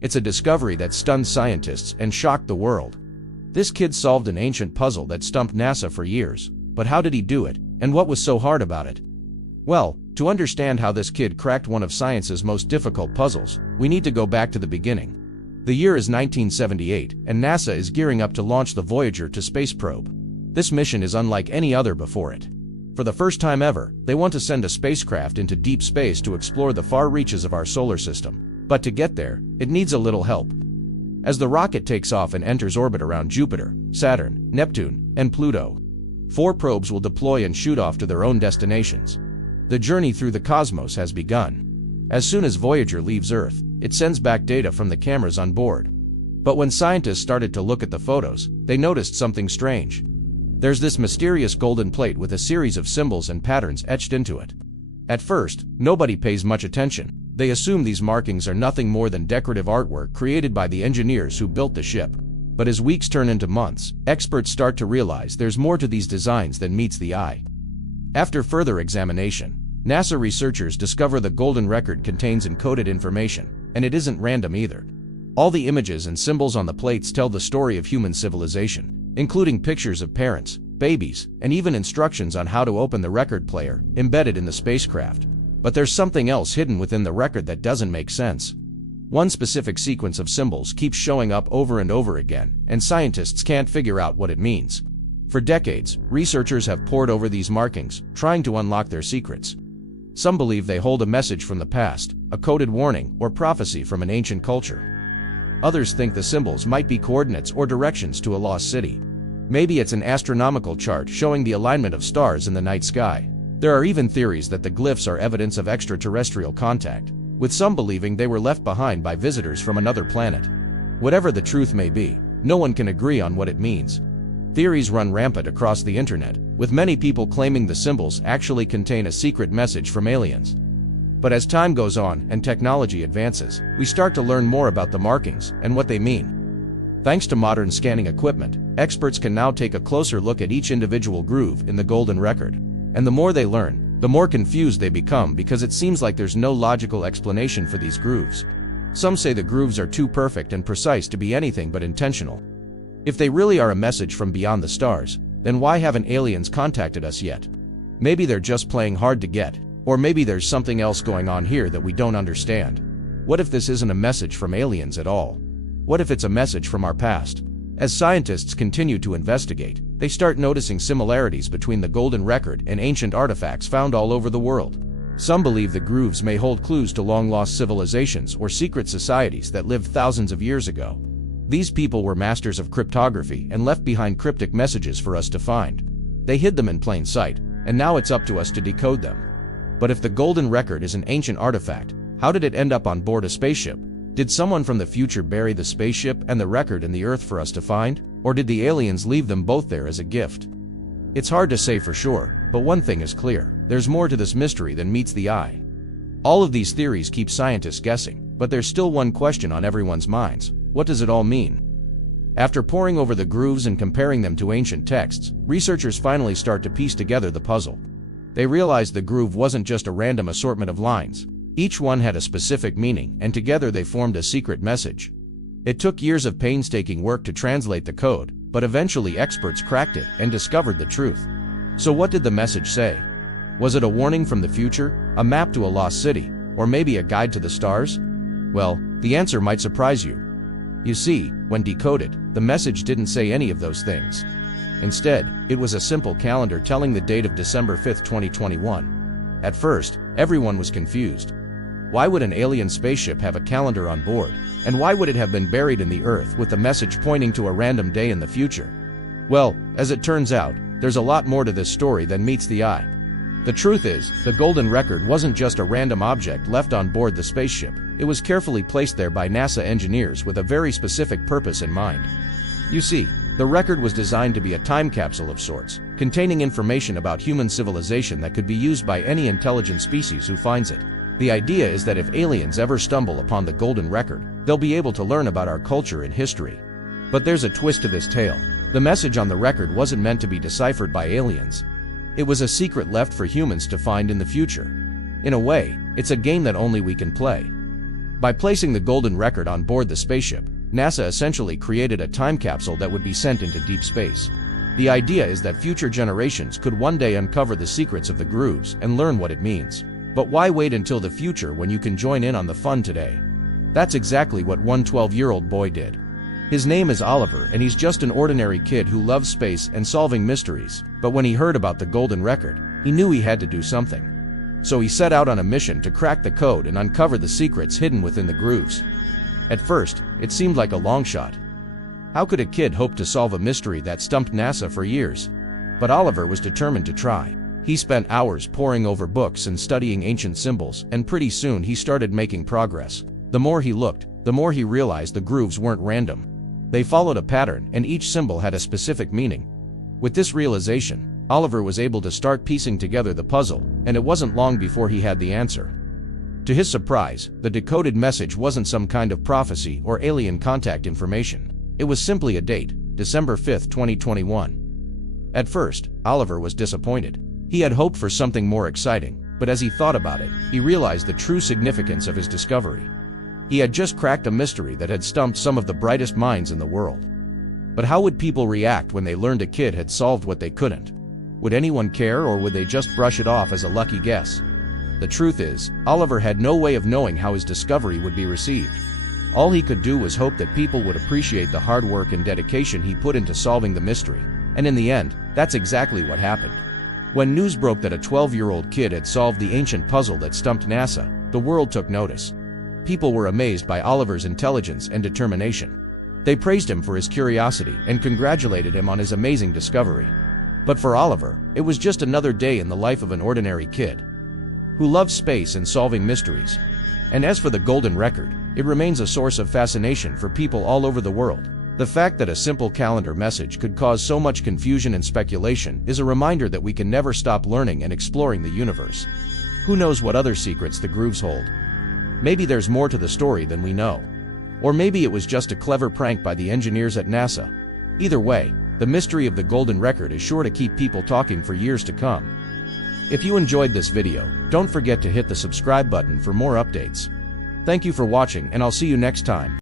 It's a discovery that stunned scientists and shocked the world. This kid solved an ancient puzzle that stumped NASA for years. But how did he do it, and what was so hard about it? Well, to understand how this kid cracked one of science's most difficult puzzles, we need to go back to the beginning. The year is 1978, and NASA is gearing up to launch the Voyager to space probe. This mission is unlike any other before it. For the first time ever, they want to send a spacecraft into deep space to explore the far reaches of our solar system. But to get there, it needs a little help. As the rocket takes off and enters orbit around Jupiter, Saturn, Neptune, and Pluto, 4 probes will deploy and shoot off to their own destinations. The journey through the cosmos has begun. As soon as Voyager leaves Earth, it sends back data from the cameras on board. But when scientists started to look at the photos, they noticed something strange. There's this mysterious golden plate with a series of symbols and patterns etched into it. At first, nobody pays much attention. They assume these markings are nothing more than decorative artwork created by the engineers who built the ship. But as weeks turn into months, experts start to realize there's more to these designs than meets the eye. After further examination, NASA researchers discover the Golden Record contains encoded information, and it isn't random either. All the images and symbols on the plates tell the story of human civilization, including pictures of parents, babies, and even instructions on how to open the record player, embedded in the spacecraft. But there's something else hidden within the record that doesn't make sense. One specific sequence of symbols keeps showing up over and over again, and scientists can't figure out what it means. For decades, researchers have pored over these markings, trying to unlock their secrets. Some believe they hold a message from the past, a coded warning or prophecy from an ancient culture. Others think the symbols might be coordinates or directions to a lost city. Maybe it's an astronomical chart showing the alignment of stars in the night sky. There are even theories that the glyphs are evidence of extraterrestrial contact, with some believing they were left behind by visitors from another planet. Whatever the truth may be, no one can agree on what it means. Theories run rampant across the internet, with many people claiming the symbols actually contain a secret message from aliens. But as time goes on and technology advances, we start to learn more about the markings and what they mean. Thanks to modern scanning equipment, experts can now take a closer look at each individual groove in the Golden Record. And the more they learn, the more confused they become because it seems like there's no logical explanation for these grooves. Some say the grooves are too perfect and precise to be anything but intentional. If they really are a message from beyond the stars, then why haven't aliens contacted us yet? Maybe they're just playing hard to get, or maybe there's something else going on here that we don't understand. What if this isn't a message from aliens at all? What if it's a message from our past? As scientists continue to investigate, they start noticing similarities between the Golden Record and ancient artifacts found all over the world. Some believe the grooves may hold clues to long-lost civilizations or secret societies that lived thousands of years ago. These people were masters of cryptography and left behind cryptic messages for us to find. They hid them in plain sight, and now it's up to us to decode them. But if the Golden Record is an ancient artifact, how did it end up on board a spaceship? Did someone from the future bury the spaceship and the record in the earth for us to find? Or did the aliens leave them both there as a gift? It's hard to say for sure, but one thing is clear: there's more to this mystery than meets the eye. All of these theories keep scientists guessing, but there's still one question on everyone's minds: what does it all mean? After poring over the grooves and comparing them to ancient texts, researchers finally start to piece together the puzzle. They realize the groove wasn't just a random assortment of lines. Each one had a specific meaning, and together they formed a secret message. It took years of painstaking work to translate the code, but eventually experts cracked it and discovered the truth. So what did the message say? Was it a warning from the future, a map to a lost city, or maybe a guide to the stars? Well, the answer might surprise you. You see, when decoded, the message didn't say any of those things. Instead, it was a simple calendar telling the date of December 5, 2021. At first, everyone was confused. Why would an alien spaceship have a calendar on board? And why would it have been buried in the earth with the message pointing to a random day in the future? Well, as it turns out, there's a lot more to this story than meets the eye. The truth is, the Golden Record wasn't just a random object left on board the spaceship. It was carefully placed there by NASA engineers with a very specific purpose in mind. You see, the record was designed to be a time capsule of sorts, containing information about human civilization that could be used by any intelligent species who finds it. The idea is that if aliens ever stumble upon the Golden Record, they'll be able to learn about our culture and history. But there's a twist to this tale. The message on the record wasn't meant to be deciphered by aliens. It was a secret left for humans to find in the future. In a way, it's a game that only we can play. By placing the Golden Record on board the spaceship, NASA essentially created a time capsule that would be sent into deep space. The idea is that future generations could one day uncover the secrets of the grooves and learn what it means. But why wait until the future when you can join in on the fun today? That's exactly what one 12-year-old boy did. His name is Oliver, and he's just an ordinary kid who loves space and solving mysteries. But when he heard about the Golden Record, he knew he had to do something. So he set out on a mission to crack the code and uncover the secrets hidden within the grooves. At first, it seemed like a long shot. How could a kid hope to solve a mystery that stumped NASA for years? But Oliver was determined to try. He spent hours poring over books and studying ancient symbols, and pretty soon he started making progress. The more he looked, the more he realized the grooves weren't random. They followed a pattern, and each symbol had a specific meaning. With this realization, Oliver was able to start piecing together the puzzle, and it wasn't long before he had the answer. To his surprise, the decoded message wasn't some kind of prophecy or alien contact information. It was simply a date, December 5, 2021. At first, Oliver was disappointed. He had hoped for something more exciting, but as he thought about it, he realized the true significance of his discovery. He had just cracked a mystery that had stumped some of the brightest minds in the world. But how would people react when they learned a kid had solved what they couldn't? Would anyone care, or would they just brush it off as a lucky guess? The truth is, Oliver had no way of knowing how his discovery would be received. All he could do was hope that people would appreciate the hard work and dedication he put into solving the mystery, and in the end, that's exactly what happened. When news broke that a 12-year-old kid had solved the ancient puzzle that stumped NASA, the world took notice. People were amazed by Oliver's intelligence and determination. They praised him for his curiosity and congratulated him on his amazing discovery. But for Oliver, it was just another day in the life of an ordinary kid who loves space and solving mysteries. And as for the Golden Record, it remains a source of fascination for people all over the world. The fact that a simple calendar message could cause so much confusion and speculation is a reminder that we can never stop learning and exploring the universe. Who knows what other secrets the grooves hold? Maybe there's more to the story than we know. Or maybe it was just a clever prank by the engineers at NASA. Either way, the mystery of the Golden Record is sure to keep people talking for years to come. If you enjoyed this video, don't forget to hit the subscribe button for more updates. Thank you for watching, and I'll see you next time.